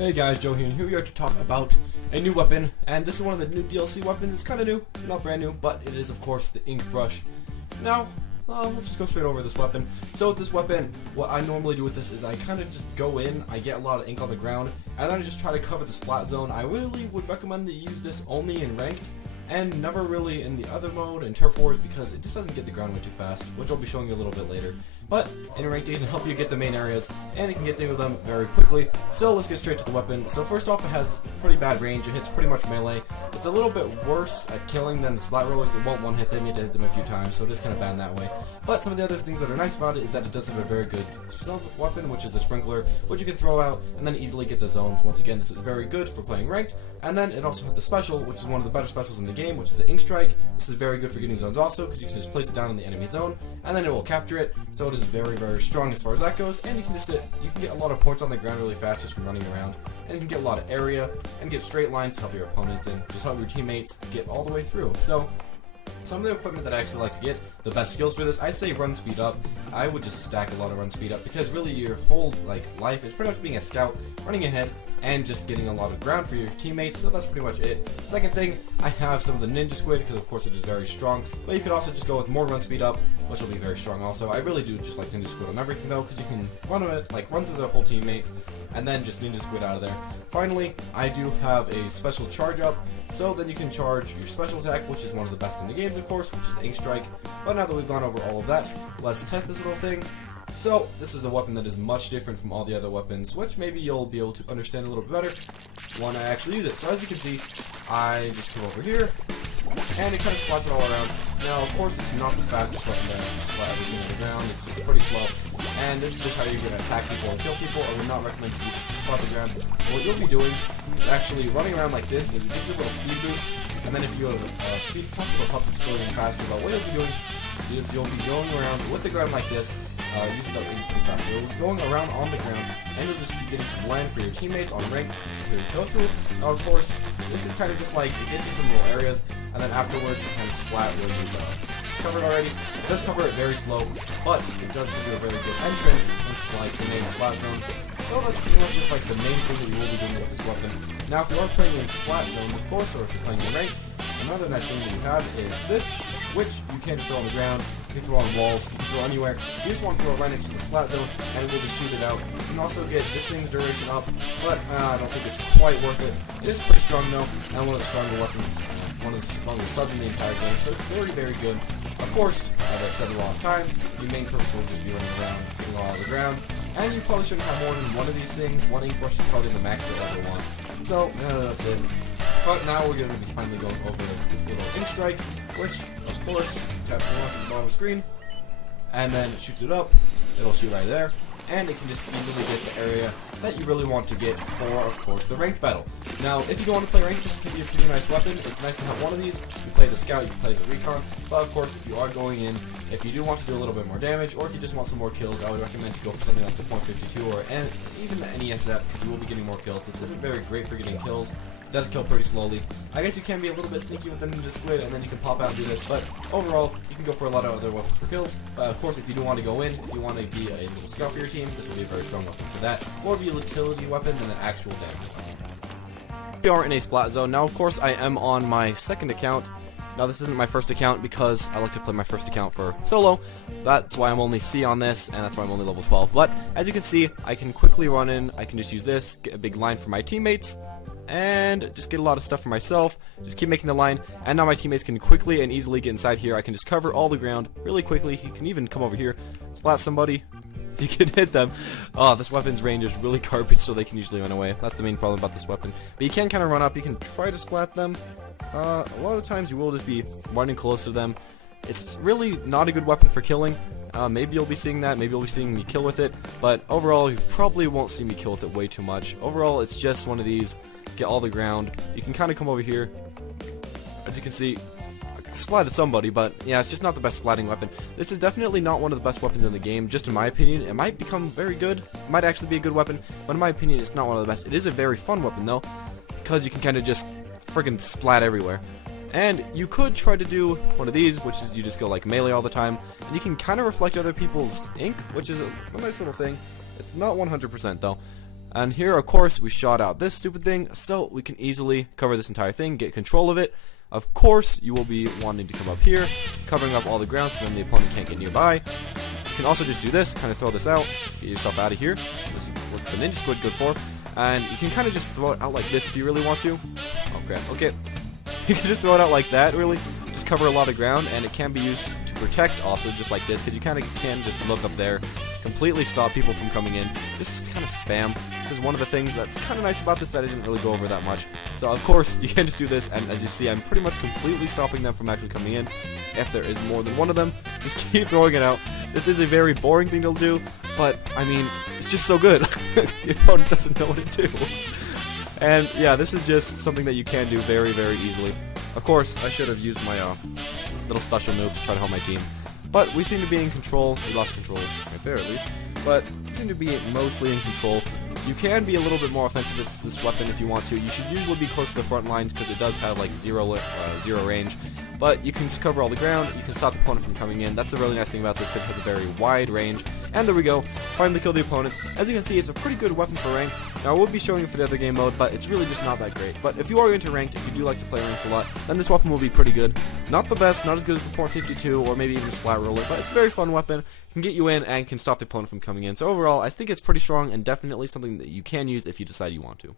Hey guys, Joe here, and here we are to talk about a new weapon, and this is one of the new DLC weapons. It's kind of new, not brand new, but it is of course the InkBrush. Now, let's just go straight over this weapon. So with this weapon, what I normally do with this is I kind of just go in, I get a lot of ink on the ground, and then I just try to cover the splat zone. I really would recommend to use this only in ranked, and never really in the other mode, in Turf Wars, because it just doesn't get the ground way too fast, which I'll be showing you a little bit later. But in ranked, it can help you get the main areas, and you can get through them very quickly. So let's get straight to the weapon. So first off, it has pretty bad range. It hits pretty much melee. It's a little bit worse at killing than the splat rollers. It won't one-hit them. You have to hit them a few times, so it is kind of bad in that way. But some of the other things that are nice about it is that it does have a very good stealth weapon, which is the sprinkler, which you can throw out and then easily get the zones. Once again, this is very good for playing ranked. And then it also has the special, which is one of the better specials in the game, which is the ink strike. This is very good for getting zones also, because you can just place it down in the enemy zone, and then it will capture it. So it is very, very strong as far as that goes, and you can get a lot of points on the ground really fast just from running around, and you can get a lot of area and get straight lines to help your opponents and just help your teammates get all the way through. So some of the equipment that I actually like to get, the best skills for this, I'd say run speed up. I would just stack a lot of run speed up, because really your whole life is pretty much being a scout, running ahead, and just getting a lot of ground for your teammates, so that's pretty much it. Second thing, I have some of the ninja squid, because of course it is very strong, but you could also just go with more run speed up, which will be very strong also. I really do just like ninja squid on everything though, because you can run through the whole teammates, and then just ninja squid out of there. Finally, I do have a special charge up, so then you can charge your special attack, which is one of the best in the games of course, which is the ink strike. But now that we've gone over all of that, let's test this little thing. So, this is a weapon that is much different from all the other weapons, which maybe you'll be able to understand a little bit better when I actually use it. So as you can see, I just come over here, and it kind of splats it all around. Now, of course, it's not the fastest weapon to splat everything on the ground. It's pretty slow, and this is just how you're going to attack people and kill people. I would not recommend to use this to splat the ground. What you'll be doing is actually running around like this. It gives you a little speed boost, and then if you have speed plus, it'll help you slow down faster. But what you'll be doing is you'll be going around with the ground like this. Using that pretty fast. You're going around on the ground, and you'll just be getting some land for your teammates on rank to go through. Now, of course, this is kind of just like, it gives you some little areas, and then afterwards you kind of splat where you've covered already. It does cover it very slow, but it does give you a very good entrance into like the main splat zone. So that's pretty much just like the main thing that you will be doing with this weapon. Now, if you are playing in splat zone, of course, or if you're playing in rank, another nice thing that you have is this, which you can throw on the ground, you can throw on walls, you can throw anywhere. You just want to throw it right next to the splat zone, and it will just shoot it out. You can also get this thing's duration up, but I don't think it's quite worth it. It is pretty strong though, and one of the stronger weapons, one of the strongest subs in the entire game, so it's very, very good. Of course, as I've said a lot of times, your main purpose will just be running around, getting all out of the ground, and you probably shouldn't have more than one of these things. One InkBrush is probably the max you'll ever want. So, that's it. But now we're going to be finally going over this little ink strike, which, of course, tap the launch at the bottom of the screen, and then it shoots it up. It'll shoot right there, and it can just easily get the area that you really want to get for, of course, the ranked battle. Now, if you don't want to play ranked, this can be a pretty nice weapon. It's nice to have one of these. You play the scout, you play the recon, but of course, if you are going in, if you do want to do a little bit more damage, or if you just want some more kills, I would recommend to go for something like the .52 or even the NESF, because you will be getting more kills. This isn't very great for getting kills. It does kill pretty slowly. I guess you can be a little bit sneaky with the ninja squid, and then you can pop out and do this, but overall, you can go for a lot of other weapons for kills. But of course, if you do want to go in, if you want to be a little scout for your team, this will be a very strong weapon for that. More of a utility weapon than an actual damage weapon. We are in a splat zone. Now, of course, I am on my second account. Now, this isn't my first account because I like to play my first account for solo. That's why I'm only C on this, and that's why I'm only level 12. But, as you can see, I can quickly run in. I can just use this, get a big line for my teammates, and just get a lot of stuff for myself. Just keep making the line, and now my teammates can quickly and easily get inside here. I can just cover all the ground really quickly. You can even come over here, splat somebody. You can hit them. Oh, this weapon's range is really garbage, so they can usually run away. That's the main problem about this weapon. But you can kind of run up. You can try to splat them. A lot of the times you will just be running close to them. It's really not a good weapon for killing. Maybe you'll be seeing that. Maybe you'll be seeing me kill with it. But overall, you probably won't see me kill with it way too much. Overall, it's just one of these. Get all the ground. You can kind of come over here. As you can see, I splatted somebody, but yeah, it's just not the best splatting weapon. This is definitely not one of the best weapons in the game, just in my opinion. It might become very good. It might actually be a good weapon, but in my opinion, it's not one of the best. It is a very fun weapon, though, because you can kind of just friggin' splat everywhere. And you could try to do one of these, which is you just go like melee all the time, and you can kind of reflect other people's ink, which is a nice little thing. It's not 100% though. And here, of course, we shot out this stupid thing, so we can easily cover this entire thing, get control of it. Of course, you will be wanting to come up here, covering up all the ground so then the opponent can't get nearby. You can also just do this, kind of throw this out, get yourself out of here. This is what's the Ninja Squid good for. And you can kind of just throw it out like this if you really want to. Oh crap, okay. You can just throw it out like that, really. Just cover a lot of ground, and it can be used to protect also, just like this, because you kind of can just look up there, completely stop people from coming in. This is kind of spam. This is one of the things that's kind of nice about this that I didn't really go over that much. So of course, you can just do this, and as you see, I'm pretty much completely stopping them from actually coming in. If there is more than one of them, just keep throwing it out. This is a very boring thing to do, but, I mean, it's just so good. Your opponent doesn't know what to do. And, yeah, this is just something that you can do very, very easily. Of course, I should have used my little special move to try to help my team. But we seem to be in control. We lost control right there, at least. But we seem to be mostly in control. You can be a little bit more offensive with this weapon if you want to. You should usually be close to the front lines because it does have like zero range. But you can just cover all the ground. You can stop the opponent from coming in. That's the really nice thing about this because it has a very wide range. And there we go. Finally killed the opponents. As you can see, it's a pretty good weapon for rank. Now I will be showing it for the other game mode, but it's really just not that great. But if you are into ranked, if you do like to play ranked a lot, then this weapon will be pretty good. Not the best, not as good as the Port 52 or maybe even Splat Roller, but it's a very fun weapon. Can get you in and can stop the opponent from coming in. So overall, I think it's pretty strong and definitely something that you can use if you decide you want to.